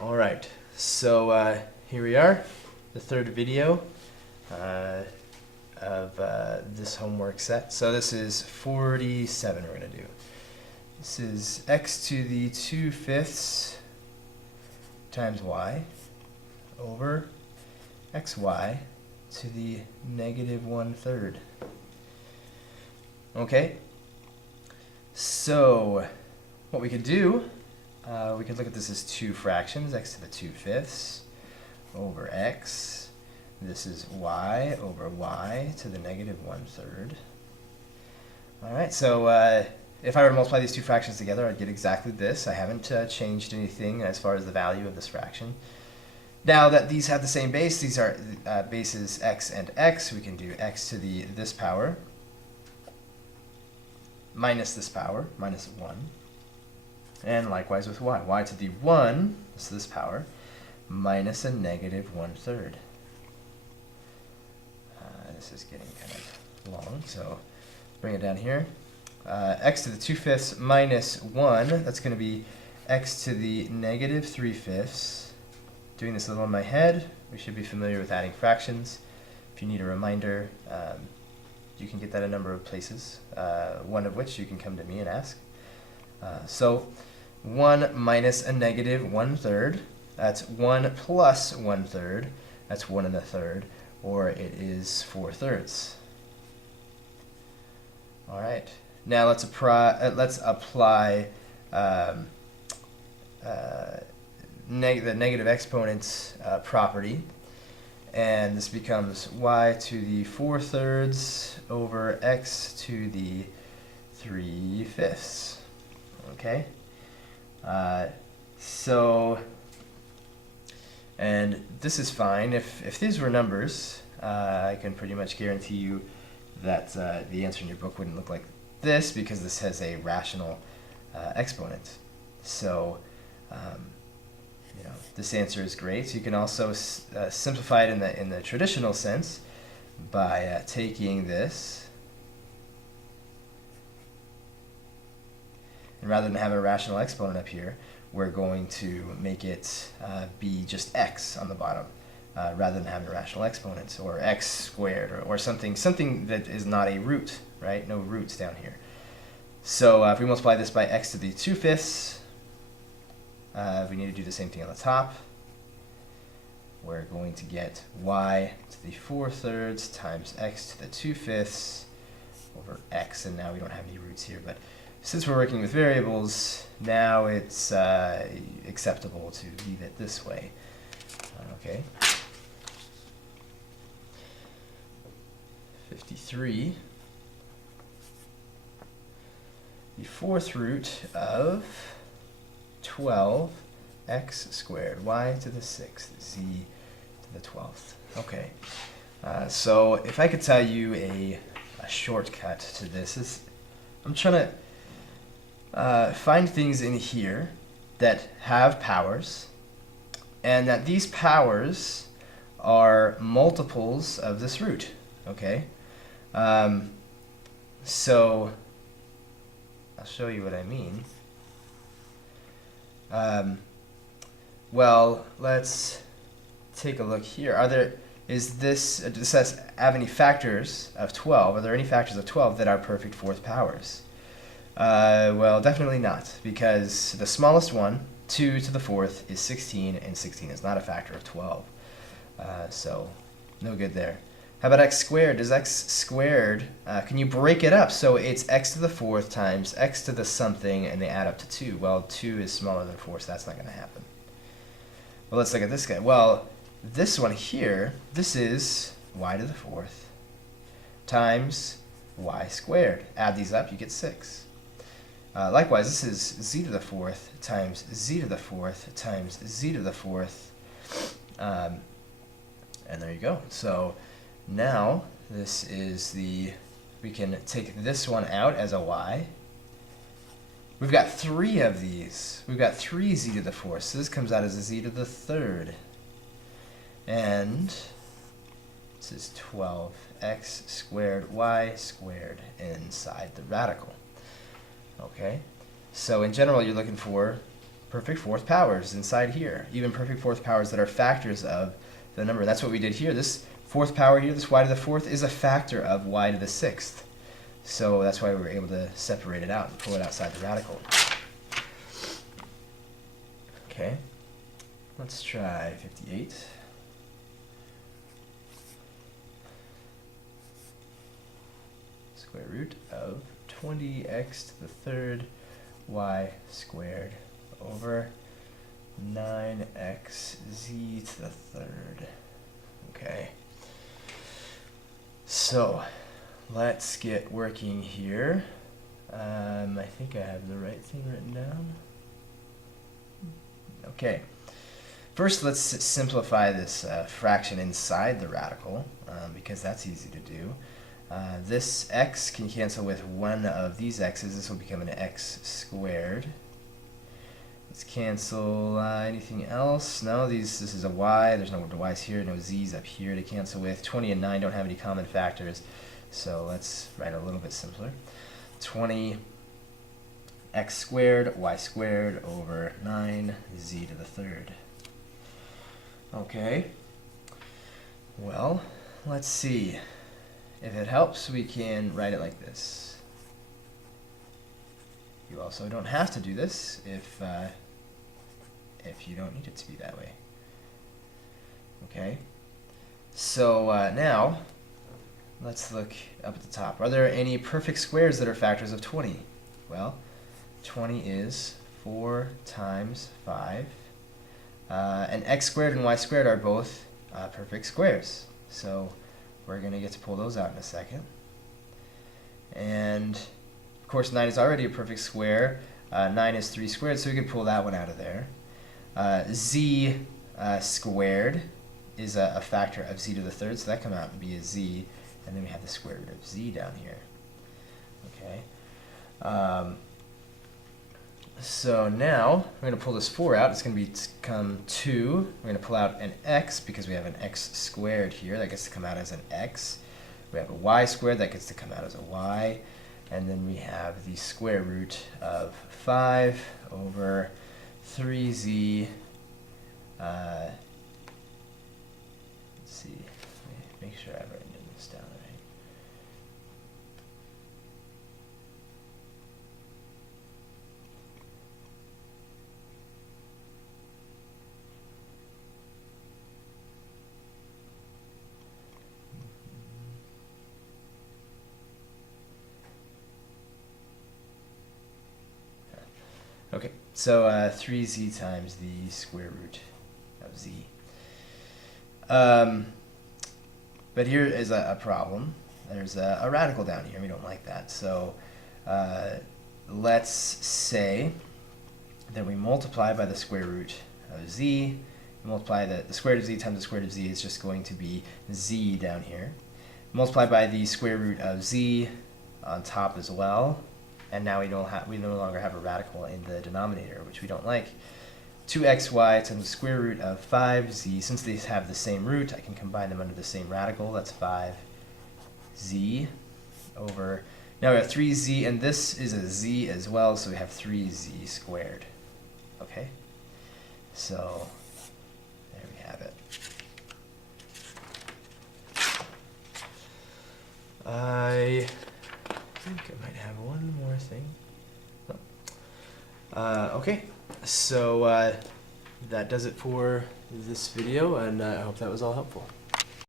All right, so here we are, the third video of this homework set. So this is 47 we're going to do. This is x to the 2/5 times y over xy to the negative 1/3. Okay, so what we could do, we could look at this as two fractions, x to the 2/5 over x. This is y over y to the negative 1/3. All right, so if I were to multiply these two fractions together, I'd get exactly this. I haven't changed anything as far as the value of this fraction. Now that these have the same base, these are bases x and x, we can do x to the this power minus this power, minus 1. And likewise with y. Y to the 1, so this power, minus a negative 1/3. This is getting kind of long, so bring it down here. X to the 2/5 minus 1, that's going to be x to the negative 3/5. Doing this a little in my head, we should be familiar with adding fractions. If you need a reminder, you can get that a number of places, one of which you can come to me and ask. So 1 minus a negative 1/3, that's 1 plus 1/3, that's 1 1/3, or it is 4/3. All right, now let's apply the negative exponents property, and this becomes y to the 4/3 over x to the 3/5. Okay, and this is fine. If these were numbers, I can pretty much guarantee you that the answer in your book wouldn't look like this, because this has a rational exponent. So this answer is great. You can also simplify it in the traditional sense by taking this, and rather than have a rational exponent up here, we're going to make it be just x on the bottom, rather than having a rational exponent, or x squared, or something that is not a root, right? No roots down here. So if we multiply this by x to the 2/5, we need to do the same thing on the top. We're going to get y to the 4/3 times x to the 2/5 over x, and now we don't have any roots here, but since we're working with variables, now it's acceptable to leave it this way. Okay. 53. The fourth root of 12 x squared, y to the 6th, z to the 12th. Okay, so if I could tell you a shortcut to this, is I'm trying to find things in here that have powers, and that these powers are multiples of this root. Okay, so I'll show you what I mean. Well, let's take a look here. Does this have any factors of 12? Are there any factors of 12 that are perfect fourth powers? Well, definitely not, because the smallest one, 2 to the 4th, is 16, and 16 is not a factor of 12. So no good there. How about x squared? Does x squared, can you break it up so it's x to the 4th times x to the something, and they add up to 2? Well, 2 is smaller than 4, so that's not going to happen. Well, let's look at this guy. Well, this one here, this is y to the 4th times y squared. Add these up, you get 6. Likewise, this is z to the 4th times z to the 4th times z to the 4th. And there you go. So now this is we can take this one out as a y. We've got 3 of these. We've got 3 z to the 4th, so this comes out as a z to the 3rd. And this is 12x squared y squared inside the radical. Okay, so in general you're looking for perfect fourth powers inside here, even perfect fourth powers that are factors of the number. That's what we did here. This fourth power here, this y to the fourth, is a factor of y to the sixth. So that's why we were able to separate it out and pull it outside the radical. Okay, let's try 58. Square root of 20x to the third y squared over 9x z to the third. Okay. So let's get working here. I think I have the right thing written down. Okay. First, let's simplify this fraction inside the radical, because that's easy to do. This x can cancel with one of these x's. This will become an x squared. Let's cancel anything else. No, this is a y. There's no y's here, no z's up here to cancel with. 20 and 9 don't have any common factors, so let's write a little bit simpler. 20 x squared, y squared over 9 z to the third. Okay, well, let's see. If it helps, we can write it like this. You also don't have to do this if you don't need it to be that way. Okay, so now let's look up at the top. Are there any perfect squares that are factors of 20? Well, 20 is 4 times 5. And x squared and y squared are both perfect squares. So we're going to get to pull those out in a second. And of course 9 is already a perfect square. 9 is 3 squared, so we can pull that one out of there. Z squared is a factor of z to the third, so that come out and be a z. And then we have the square root of z down here. Okay. So now we're going to pull this 4 out. It's going to become 2. We're going to pull out an x because we have an x squared here. That gets to come out as an x. We have a y squared. That gets to come out as a y. And then we have the square root of 5 over 3z. Let's see. Let me make sure I've written this down right. Okay, so 3z times the square root of z. But here is a problem. There's a radical down here. We don't like that. So let's say that we multiply by the square root of z. Multiply the square root of z times the square root of z is just going to be z down here. Multiply by the square root of z on top as well. And now we no longer have a radical in the denominator, which we don't like. 2xy times the square root of 5z. Since these have the same root, I can combine them under the same radical. That's 5z over, now we have 3z, and this is a z as well, so we have 3z squared. Okay? So there we have it. I think I might have one more thing. Okay, so that does it for this video, and I hope that was all helpful.